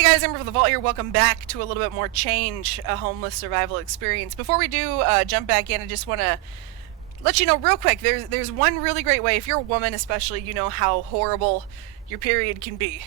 Hey guys, AmberFrmThVault here. Welcome back to a little bit more change, a homeless survival experience. Before we do jump back in, I just want to let you know real quick, there's one really great way. If you're a woman especially, you know how horrible your period can be.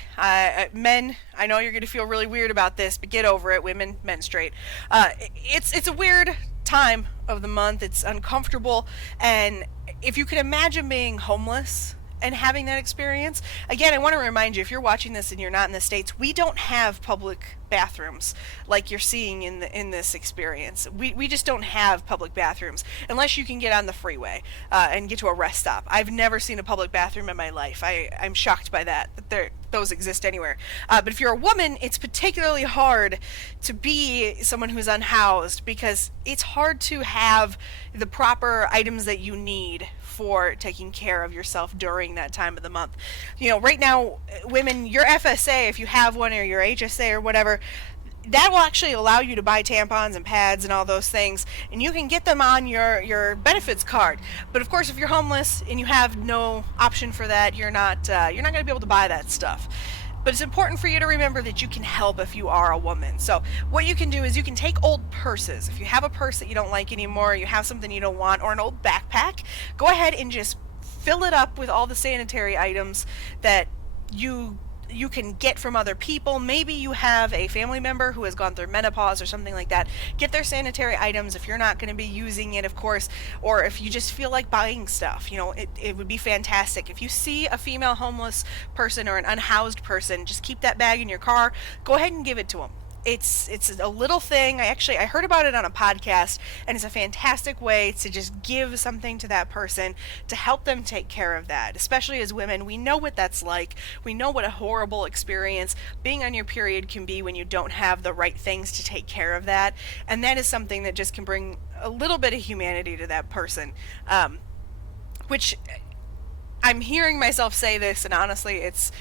Men, I know you're going to feel really weird about this, but get over it. Women, menstruate. It's a weird time of the month. It's uncomfortable, and if you can imagine being homeless and having that experience. Again, I want to remind you, if you're watching this and you're not in the States, we don't have public bathrooms like you're seeing in this experience. We just don't have public bathrooms unless you can get on the freeway and get to a rest stop. I've never seen a public bathroom in my life. I'm shocked by that those exist anywhere. But if you're a woman, it's particularly hard to be someone who's unhoused because it's hard to have the proper items that you need for taking care of yourself during that time of the month. You know, right now, women, your FSA, if you have one, or your HSA or whatever, that will actually allow you to buy tampons and pads and all those things, and you can get them on your benefits card. But of course, if you're homeless and you have no option for that, you're not going to be able to buy that stuff. But it's important for you to remember that you can help if you are a woman. So what you can do is you can take old purses. If you have a purse that you don't like anymore, you have something you don't want, or an old backpack, go ahead and just fill it up with all the sanitary items that you can get from other people. Maybe you have a family member who has gone through menopause or something like that. Get their sanitary items if you're not going to be using it, of course, or if you just feel like buying stuff. You know, it would be fantastic. If you see a female homeless person or an unhoused person, just keep that bag in your car. Go ahead and give it to them. It's a little thing. I heard about it on a podcast, and it's a fantastic way to just give something to that person to help them take care of that. Especially as women, we know what that's like. We know what a horrible experience being on your period can be when you don't have the right things to take care of that. And that is something that just can bring a little bit of humanity to that person. Which I'm hearing myself say this, and honestly, it's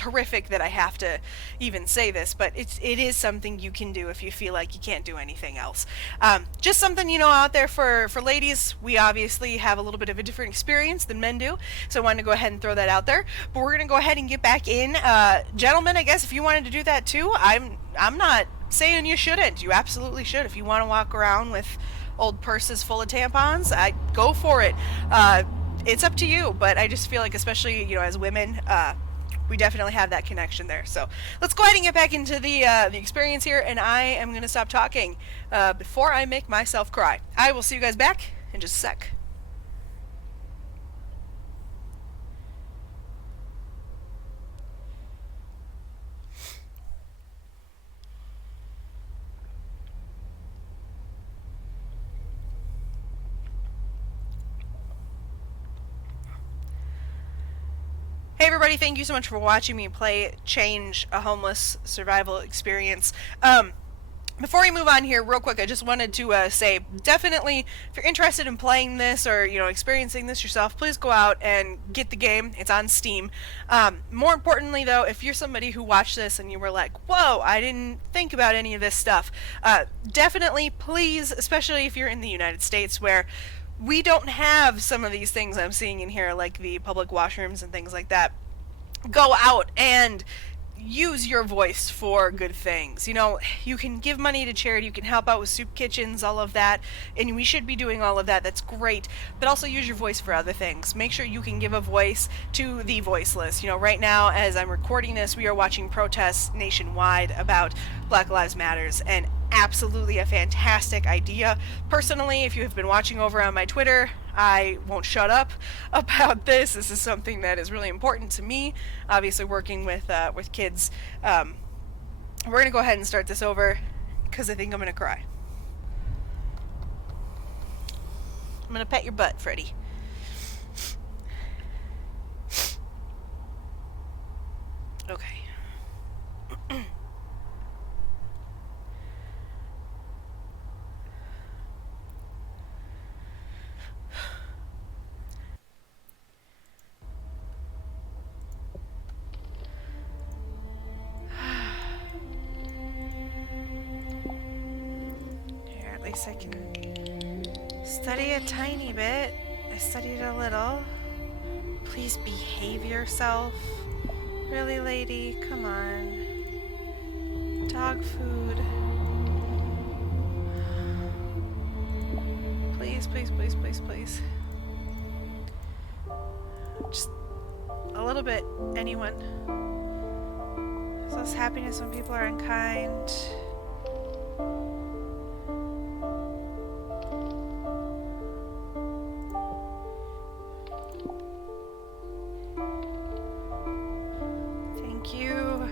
horrific that I have to even say this, but it is something you can do if you feel like you can't do anything else. Just something, you know, out there for ladies. We obviously have a little bit of a different experience than men do, so I wanted to go ahead and throw that out there. But we're going to go ahead and get back in. Gentlemen, I guess if you wanted to do that too, I'm not saying you shouldn't. You absolutely should. If you want to walk around with old purses full of tampons, go for it. It's up to you, but I just feel like, especially, you know, as women, we definitely have that connection there. So let's go ahead and get back into the experience here, and I am going to stop talking before I make myself cry. I will see you guys back in just a sec. Hey everybody, thank you so much for watching me play Change, a homeless survival experience. Before we move on here, real quick, I just wanted to say, definitely, if you're interested in playing this or, you know, experiencing this yourself, please go out and get the game. It's on Steam. More importantly, though, if you're somebody who watched this and you were like, whoa, I didn't think about any of this stuff, definitely, please, especially if you're in the United States, where we don't have some of these things I'm seeing in here, like the public washrooms and things like that. Go out and use your voice for good things. You know, you can give money to charity, you can help out with soup kitchens, all of that, and we should be doing all of that. That's great. But also use your voice for other things. Make sure you can give a voice to the voiceless. You know, right now, as I'm recording this, we are watching protests nationwide about Black Lives Matters, and absolutely a fantastic idea. Personally, if you have been watching over on my Twitter, I won't shut up about this. This is something that is really important to me. Obviously, working with kids. We're gonna go ahead and start this over because I think I'm gonna cry. I'm gonna pet your butt, Freddy. Okay. At least I can study a tiny bit. I studied a little. Please behave yourself. Really, lady? Come on. Dog food. Please, please, please, please, please. Just a little bit. Anyone. So it's happiness when people are unkind. Thank you.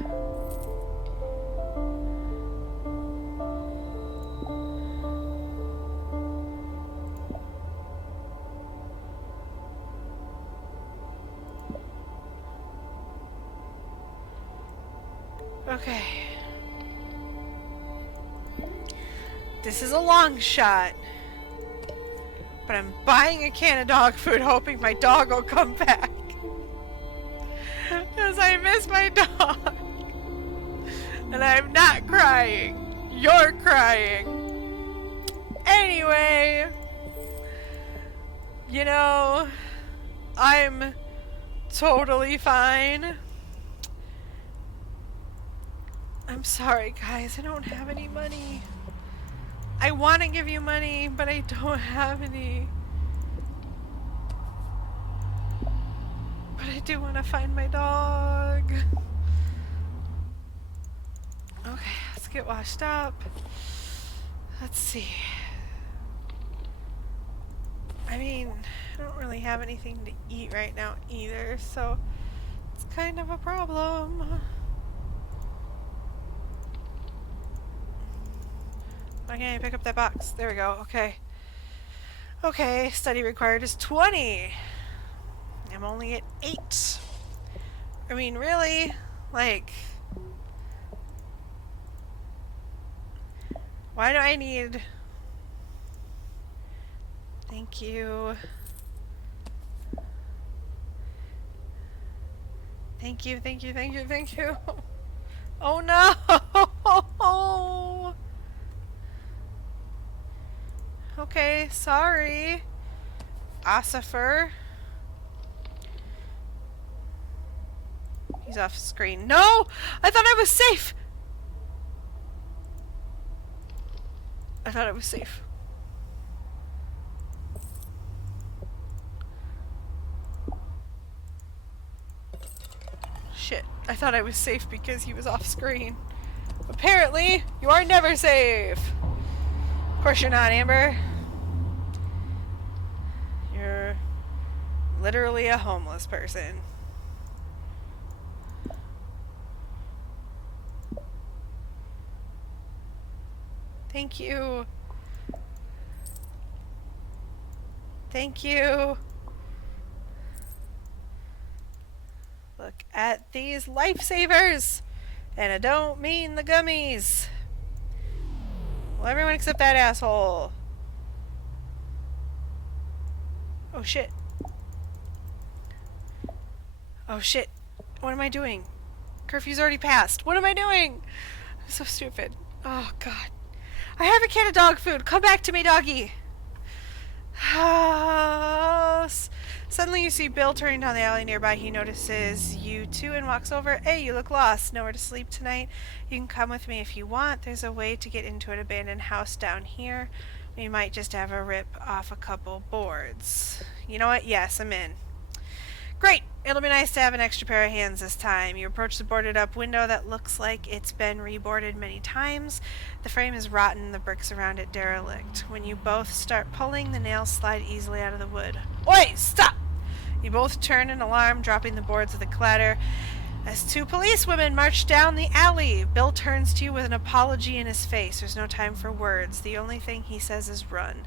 Okay. This is a long shot. But I'm buying a can of dog food hoping my dog will come back. Because I miss my dog. And I'm not crying. You're crying. Anyway. You know, I'm totally fine. I'm sorry, guys. I don't have any money. I want to give you money, but I don't have any. But I do want to find my dog. Okay, let's get washed up. Let's see. I mean, I don't really have anything to eat right now either, so it's kind of a problem. Why can't I pick up that box? There we go. Okay. Okay, study required is 20. I'm only at 8. I mean, really? Like, why do I need... Thank you. Thank you, thank you, thank you, thank you. Oh no! Okay, sorry. Ossifer. He's off screen. No! I thought I was safe! I thought I was safe. Shit. I thought I was safe because he was off screen. Apparently, you are never safe! Of course you're not, Amber. You're literally a homeless person. Thank you. Thank you. Look at these lifesavers. And I don't mean the gummies. Well, everyone except that asshole. Oh shit. Oh shit. What am I doing? Curfew's already passed. What am I doing? I'm so stupid. Oh god. I have a can of dog food. Come back to me, doggy. Suddenly you see Bill turning down the alley nearby. He notices you too and walks over. Hey, you look lost. Nowhere to sleep tonight? You can come with me if you want. There's a way to get into an abandoned house down here. We might just have a rip off a couple boards. You know what? Yes, I'm in. Great! It'll be nice to have an extra pair of hands this time. You approach the boarded up window that looks like it's been reboarded many times. The frame is rotten, the bricks around it derelict. When you both start pulling, the nails slide easily out of the wood. Oi! Stop! You both turn in alarm, dropping the boards with a clatter. As two policewomen march down the alley, Bill turns to you with an apology in his face. There's no time for words. The only thing he says is run.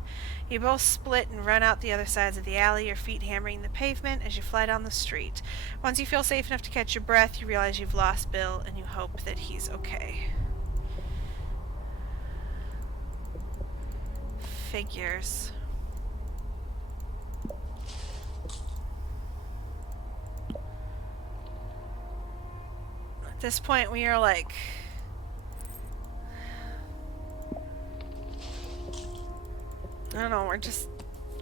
You both split and run out the other sides of the alley, your feet hammering the pavement as you fly down the street. Once you feel safe enough to catch your breath, you realize you've lost Bill, and you hope that he's okay. Figures. At this point, we are like... I don't know,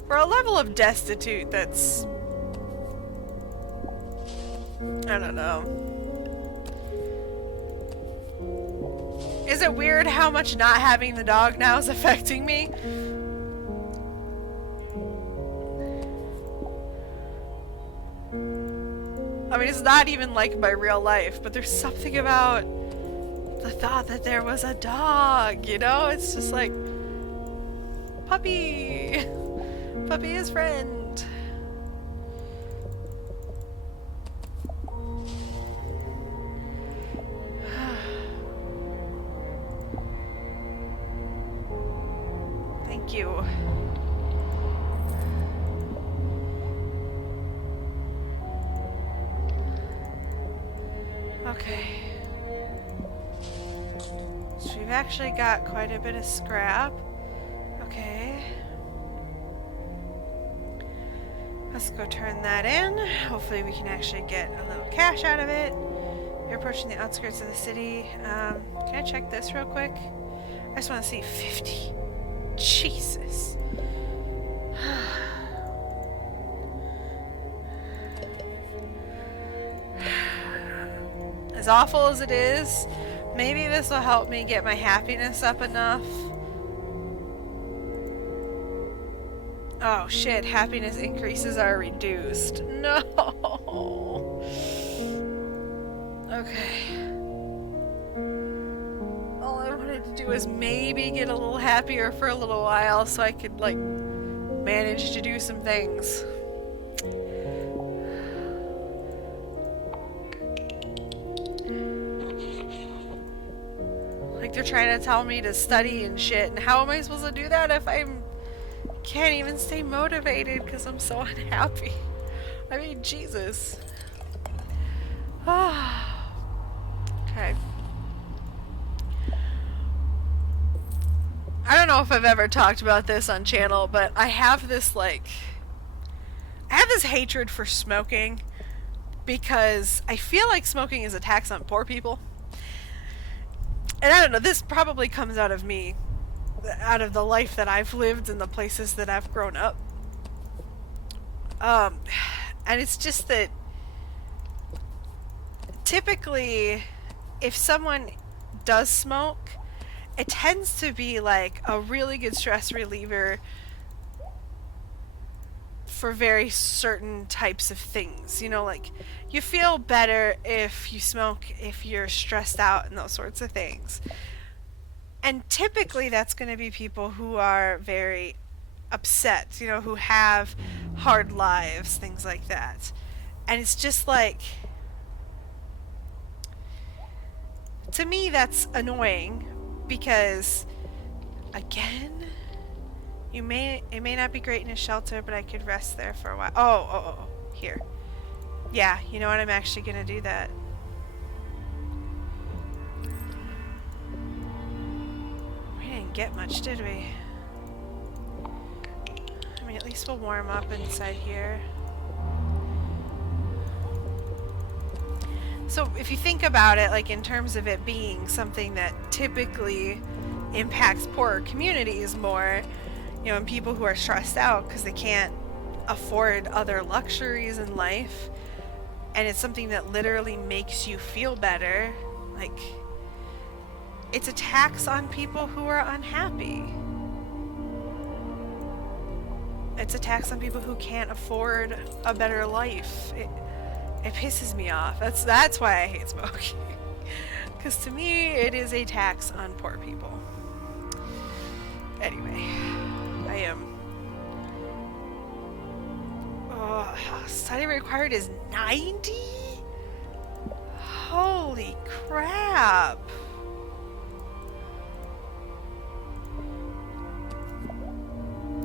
we're a level of destitute that's... I don't know. Is it weird how much not having the dog now is affecting me? I mean, it's not even like my real life, but there's something about the thought that there was a dog, you know? It's just like, puppy! Puppy is friend. Thank you. Okay. So we've actually got quite a bit of scrap. Okay. Let's go turn that in. Hopefully we can actually get a little cash out of it. You're approaching the outskirts of the city. Can I check this real quick? I just want to see 50. Jesus. As awful as it is, maybe this will help me get my happiness up enough. Oh shit, happiness increases are reduced. No. Okay. All I wanted to do was maybe get a little happier for a little while so I could, like, manage to do some things. Like, they're trying to tell me to study and shit, and how am I supposed to do that if I can't even stay motivated because I'm so unhappy? I mean, Jesus. Okay. I don't know if I've ever talked about this on channel, but I have this, like, I have this hatred for smoking because I feel like smoking is a tax on poor people. And I don't know, this probably comes out of me, out of the life that I've lived and the places that I've grown up. And it's just that typically if someone does smoke, it tends to be like a really good stress reliever for very certain types of things. You know, like, you feel better if you smoke if you're stressed out and those sorts of things. And typically that's going to be people who are very upset, you know, who have hard lives, things like that. And it's just like, to me that's annoying because, again, it may not be great in a shelter, but I could rest there for a while. Oh, here. Yeah, you know what? I'm actually gonna do that. We didn't get much, did we? I mean, at least we'll warm up inside here. So if you think about it, like in terms of it being something that typically impacts poorer communities more, you know, and people who are stressed out because they can't afford other luxuries in life, and it's something that literally makes you feel better, like, it's a tax on people who are unhappy. It's a tax on people who can't afford a better life. It pisses me off. That's why I hate smoking. Because to me, it is a tax on poor people. Anyway, I am... study required is 90? Holy crap.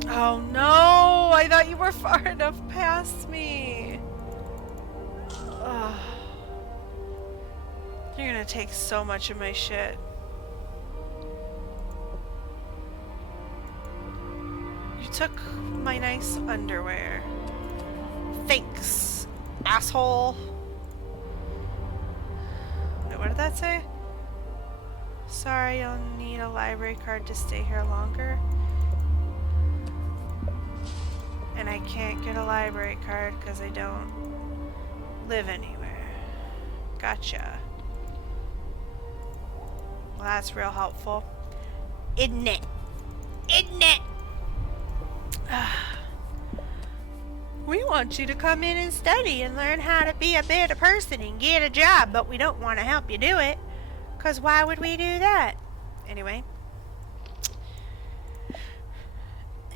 Oh no, I thought you were far enough past me. Ugh. You're gonna take so much of my shit. You took my nice underwear. Thanks, asshole. Wait, what did that say? Sorry, you'll need a library card to stay here longer. And I can't get a library card because I don't live anywhere. Gotcha. Well, that's real helpful. Isn't it? Isn't it? We want you to come in and study and learn how to be a better person and get a job, but we don't want to help you do it. Because why would we do that? Anyway.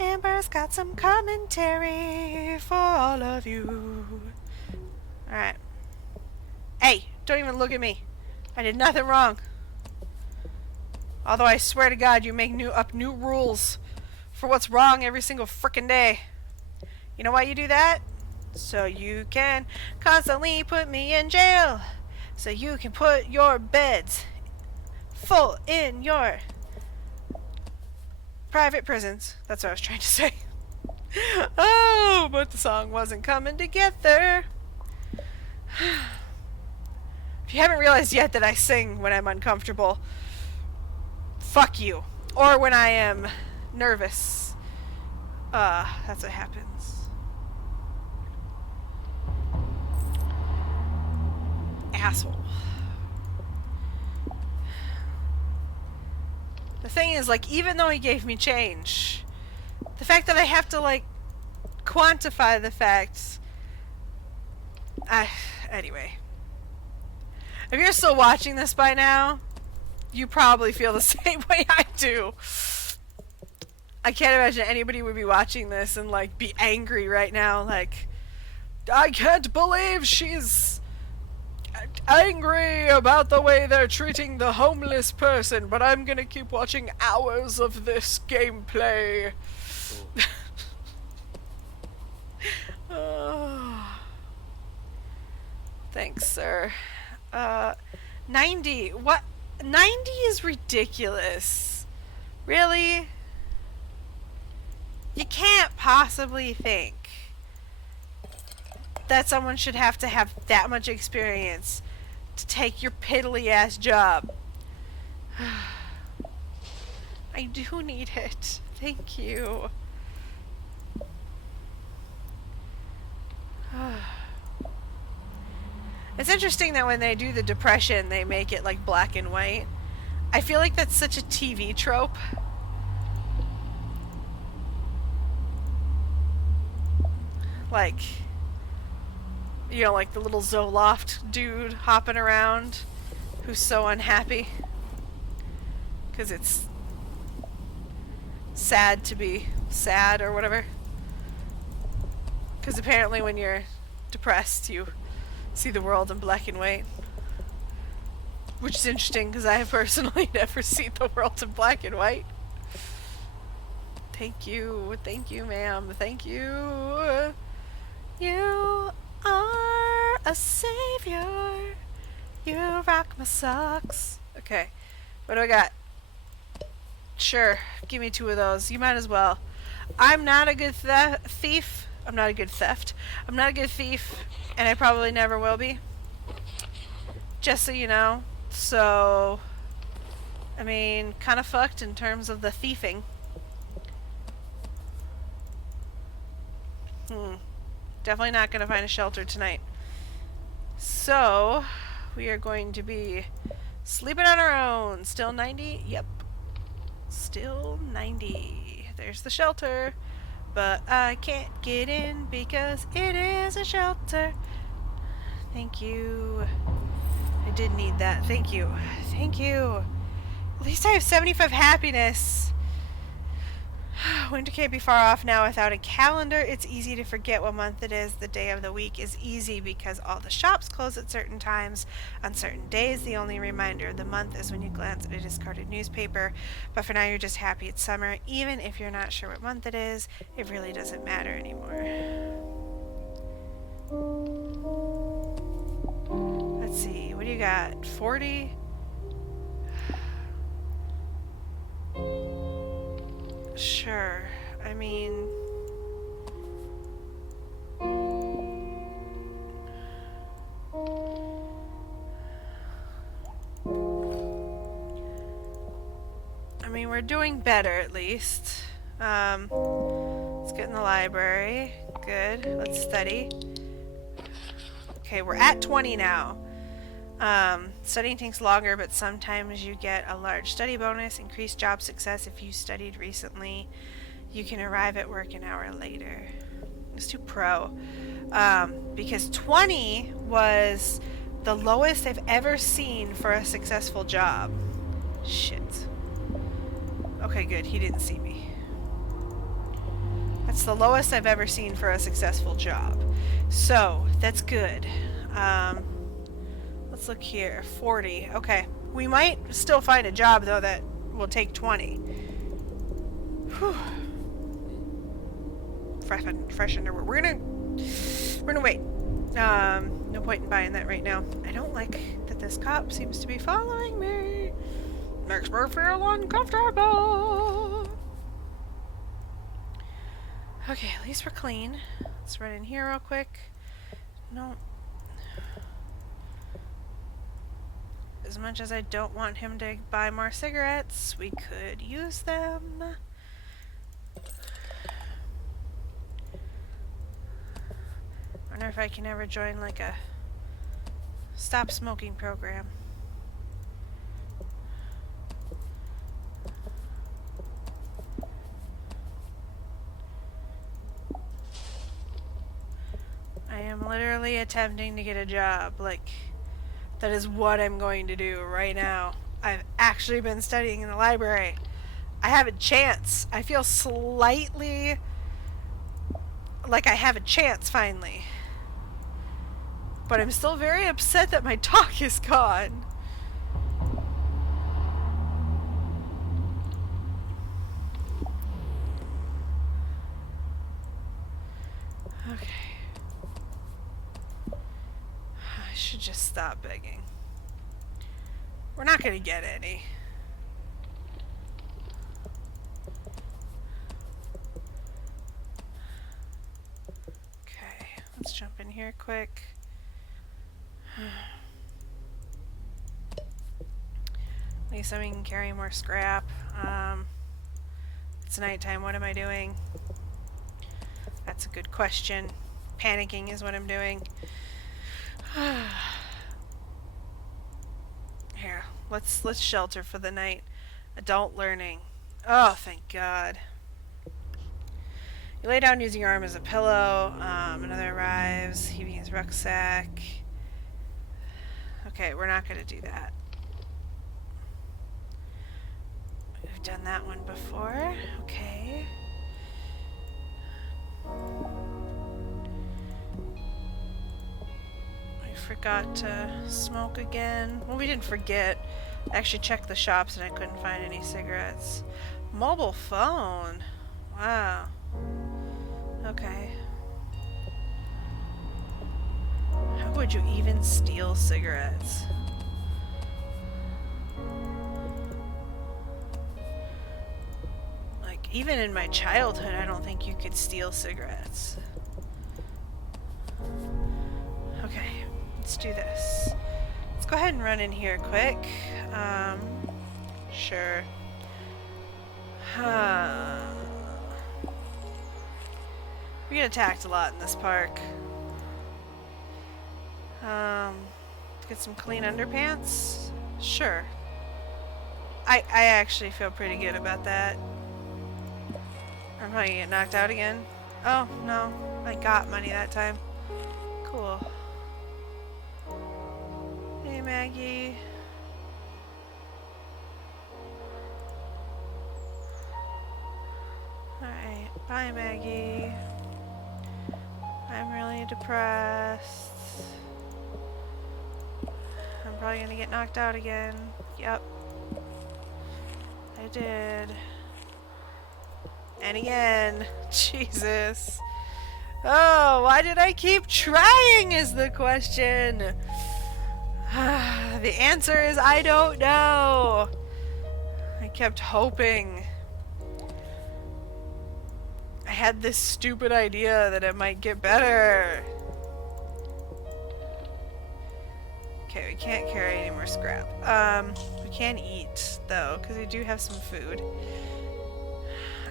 Amber's got some commentary for all of you. Alright. Hey, don't even look at me. I did nothing wrong. Although I swear to God, you make up new rules for what's wrong every single frickin' day. You know why you do that? So you can constantly put me in jail. So you can put your beds full in your private prisons. That's what I was trying to say. Oh, but the song wasn't coming together. If you haven't realized yet that I sing when I'm uncomfortable, fuck you. Or when I am nervous. That's what happens. Asshole. The thing is, like, even though he gave me change, the fact that I have to, like, quantify the facts. Anyway. If you're still watching this by now, you probably feel the same way I do. I can't imagine anybody would be watching this and, like, be angry right now. Like, I can't believe she's angry about the way they're treating the homeless person, but I'm gonna keep watching hours of this gameplay. Thanks, sir. 90. What? 90 is ridiculous. Really? You can't possibly think that someone should have to have that much experience to take your piddly ass job. I do need it. Thank you. It's interesting that when they do the depression, they make it like black and white. I feel like that's such a TV trope. Like, you know, like the little Zoloft dude hopping around who's so unhappy because it's sad to be sad or whatever. Because apparently when you're depressed, you see the world in black and white. Which is interesting because I have personally never seen the world in black and white. Thank you, ma'am, thank you. You are a savior. You rock my socks. Okay, what do I got? Sure, give me 2 of those. You might as well. I'm not a good thief. I'm not a good theft. I'm not a good thief, and I probably never will be. Just so you know. So, I mean, kind of fucked in terms of the thieving. Definitely not going to find a shelter tonight. So, we are going to be sleeping on our own. Still 90? Yep. Still 90. There's the shelter. But I can't get in because it is a shelter. Thank you. I did need that. Thank you. Thank you. At least I have 75 happiness. Winter can't be far off now without a calendar. It's easy to forget what month it is. The day of the week is easy because all the shops close at certain times. On certain days, the only reminder of the month is when you glance at a discarded newspaper. But for now, you're just happy it's summer. Even if you're not sure what month it is, it really doesn't matter anymore. Let's see. What do you got? 40? Sure. I mean... we're doing better at least. Let's get in the library. Good. Let's study. Okay, we're at 20 now. Studying takes longer, but sometimes you get a large study bonus, increased job success if you studied recently. You can arrive at work an hour later. Let's do pro. Because 20 was the lowest I've ever seen for a successful job. Shit. Okay, good. He didn't see me. That's the lowest I've ever seen for a successful job. So, that's good. Let's look here. 40. Okay. We might still find a job, though, that will take 20. Whew. Fresh underwear. We're gonna wait. No point in buying that right now. I don't like that this cop seems to be following me. Makes me feel uncomfortable. Okay, at least we're clean. Let's run in here real quick. No. As much as I don't want him to buy more cigarettes, we could use them. I wonder if I can ever join like a stop smoking program. I am literally attempting to get a job. Like, that is what I'm going to do right now. I've actually been studying in the library. I have a chance. I feel slightly like I have a chance finally. But I'm still very upset that my dog is gone. Okay. I should just stop begging. We're not gonna get any. Okay, let's jump in here quick. At least we can carry more scrap. It's nighttime. What am I doing? That's a good question. Panicking is what I'm doing. Here, let's shelter for the night. Adult learning. Oh, thank God. You lay down using your arm as a pillow. Another arrives, heaving his rucksack. Okay, we're not going to do that. We've done that one before. Okay. I forgot to smoke again. Well, we didn't forget. I actually checked the shops and I couldn't find any cigarettes. Mobile phone. Wow. Okay. How would you even steal cigarettes? Like, even in my childhood, I don't think you could steal cigarettes. Okay, let's do this. Let's go ahead and run in here quick. Sure. We get attacked a lot in this park. Get some clean underpants? Sure. I actually feel pretty good about that. I'm probably gonna get knocked out again. Oh, no. I got money that time. Cool. Hey, Maggie. Alright. Bye, Maggie. I'm really depressed. I'm probably gonna get knocked out again. Yep. I did. And again. Jesus. Oh, why did I keep trying is the question. The answer is I don't know. I kept hoping. I had this stupid idea that it might get better. Okay, we can't carry any more scrap. We can eat, though, because we do have some food.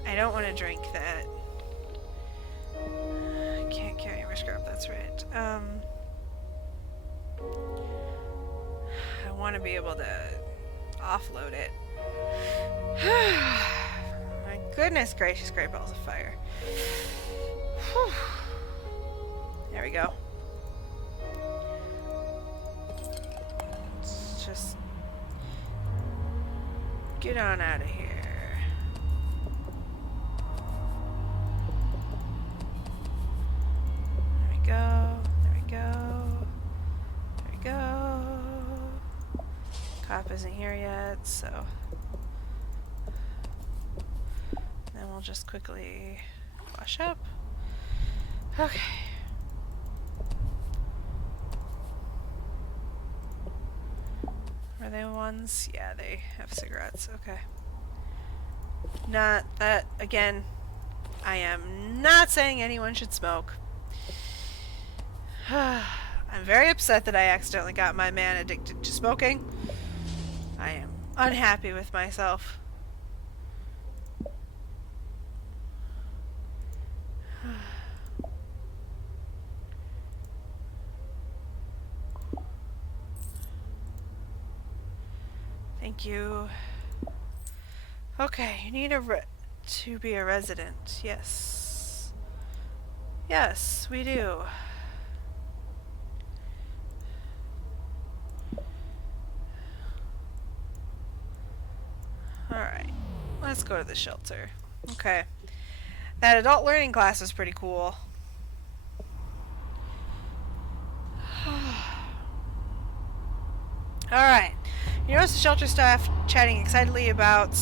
I don't want to drink that. Can't carry any more scrap, that's right. want to be able to offload it. My goodness gracious, great balls of fire. Whew. There we go. Let's just get on out of here. There we go. There we go. There we go. Cop isn't here yet, so then we'll just quickly wash up. Okay. Are they ones? Yeah, they have cigarettes. Okay. Not that, again, I am not saying anyone should smoke. I'm very upset that I accidentally got my man addicted to smoking. I am unhappy with myself. Thank you. Okay, you need to be a resident. Yes. Yes, we do. Alright, let's go to the shelter. Okay. That adult learning class was pretty cool. Alright. You notice the shelter staff chatting excitedly around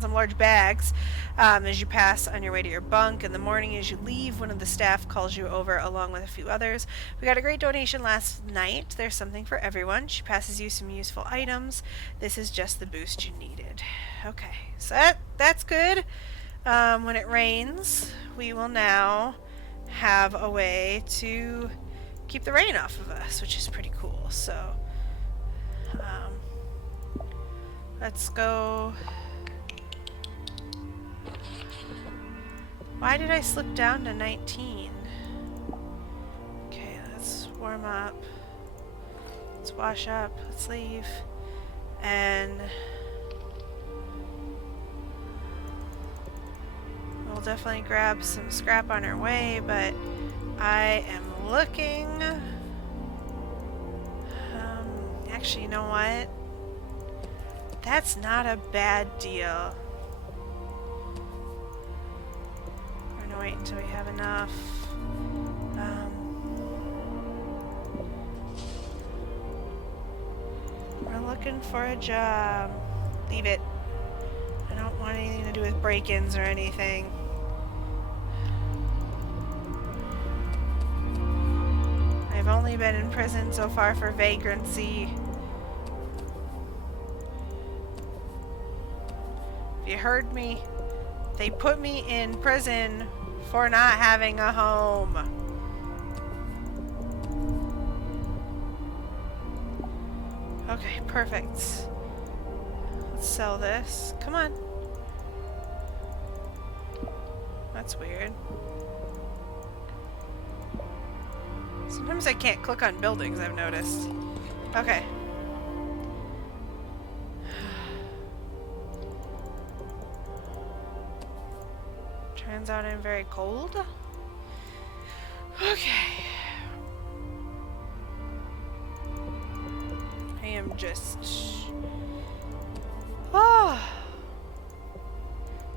some large bags as you pass on your way to your bunk. In the morning as you leave, one of the staff calls you over along with a few others. We got a great donation last night. There's something for everyone. She passes you some useful items. This is just the boost you needed. Okay, so that's good. When it rains, we will now have a way to keep the rain off of us, which is pretty cool. So let's go. Why did I slip down to 19? Okay, let's warm up. Let's wash up. Let's leave. And we'll definitely grab some scrap on our way, but I am looking. Actually, you know what? That's not a bad deal. We're gonna wait until we have enough. We're looking for a job. Leave it. I don't want anything to do with break-ins or anything. I've only been in prison so far for vagrancy. If you heard me, they put me in prison for not having a home. Okay, perfect. Let's sell this. Come on. That's weird. Sometimes I can't click on buildings, I've noticed. Okay. Turns out I'm very cold. Okay. I am just...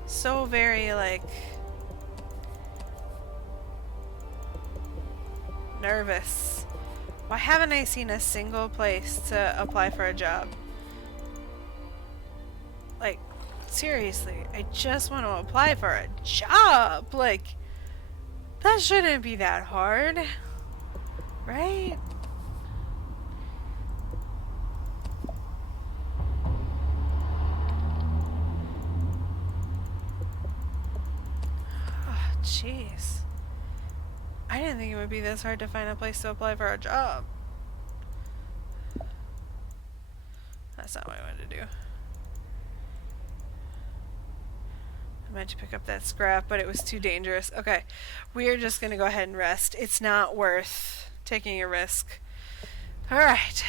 so very, like... nervous. Why haven't I seen a single place to apply for a job? Like, seriously, I just want to apply for a job. Like, that shouldn't be that hard, right? Oh, jeez. I didn't think it would be this hard to find a place to apply for a job. That's not what I wanted to do. I meant to pick up that scrap, but it was too dangerous. Okay, we are just going to go ahead and rest. It's not worth taking a risk Alright.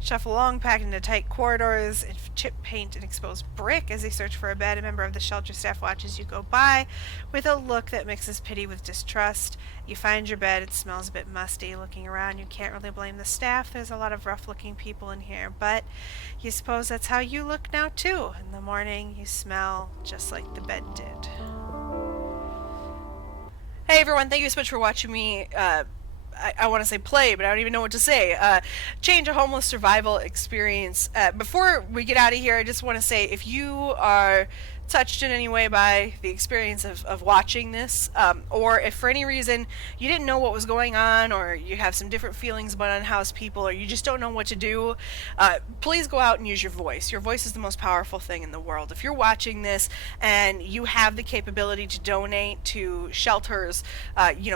Shuffle along, packed into tight corridors, chip paint and exposed brick. As they search for a bed, a member of the shelter staff watches you go by with a look that mixes pity with distrust. You find your bed. It smells a bit musty. Looking around, you can't really blame the staff. There's a lot of rough-looking people in here, but you suppose that's how you look now, too. In the morning, you smell just like the bed did. Hey, everyone. Thank you so much for watching me I want to say play, but I don't even know what to say. Change a homeless survival experience. Before we get out of here, I just want to say if you are touched in any way by the experience of watching this, or if for any reason you didn't know what was going on, or you have some different feelings about unhoused people, or you just don't know what to do, please go out and use your voice. Your voice is the most powerful thing in the world. If you're watching this and you have the capability to donate to shelters,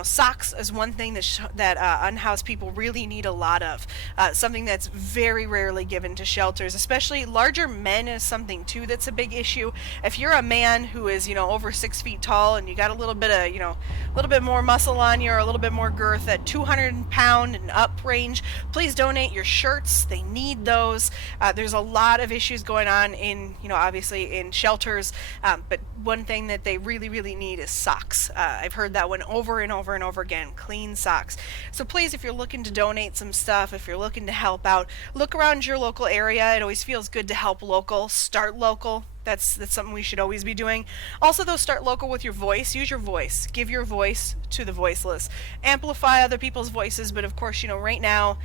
socks is one thing that unhoused people really need a lot of. Something that's very rarely given to shelters, especially larger men is something too that's a big issue. If you're a man who is, over 6 feet tall and you got a little bit of, a little bit more muscle on you or a little bit more girth at 200 pound and up range, please donate your shirts. They need those. There's a lot of issues going on in, obviously in shelters, but one thing that they really, really need is socks. I've heard that one over and over and over again, clean socks. So please, if you're looking to donate some stuff, if you're looking to help out, look around your local area. It always feels good to help local. Start local. That's something we should always be doing. Also, though, start local with your voice. Use your voice. Give your voice to the voiceless. Amplify other people's voices, but of course, right now,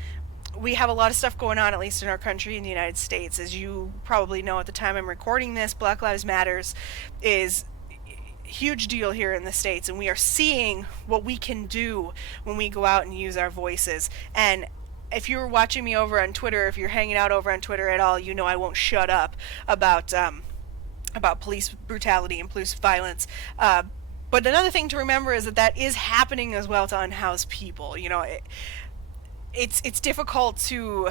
we have a lot of stuff going on, at least in our country, in the United States. As you probably know at the time I'm recording this, Black Lives Matters is huge deal here in the States, and we are seeing what we can do when we go out and use our voices. And if you're watching me over on Twitter, if you're hanging out over on Twitter at all, I won't shut up about police brutality and police violence. But another thing to remember is that is happening as well to unhoused people. It's difficult to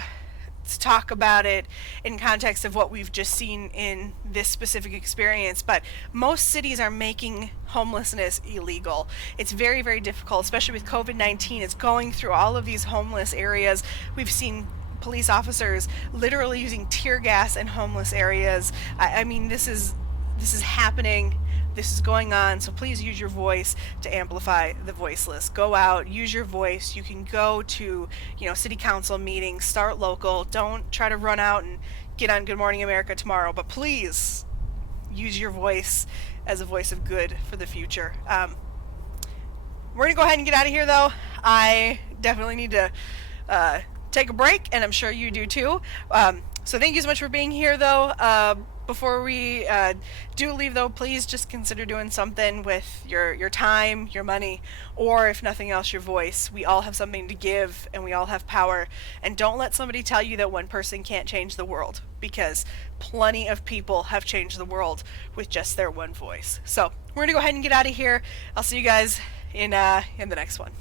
talk about it in context of what we've just seen in this specific experience, but most cities are making homelessness illegal. It's very, very difficult, especially with COVID-19. It's going through all of these homeless areas. We've seen police officers literally using tear gas in homeless areas. I mean, this is happening. This is going on, so please use your voice to amplify the voiceless. Go out, use your voice. You can go to, city council meetings, start local. Don't try to run out and get on Good Morning America tomorrow, but please use your voice as a voice of good for the future. We're going to go ahead and get out of here, though. I definitely need to take a break, and I'm sure you do too. So thank you so much for being here, though. Before we do leave, though, please just consider doing something with your time, your money, or if nothing else, your voice. We all have something to give, and we all have power. And don't let somebody tell you that one person can't change the world, because plenty of people have changed the world with just their one voice. So we're going to go ahead and get out of here. I'll see you guys in the next one.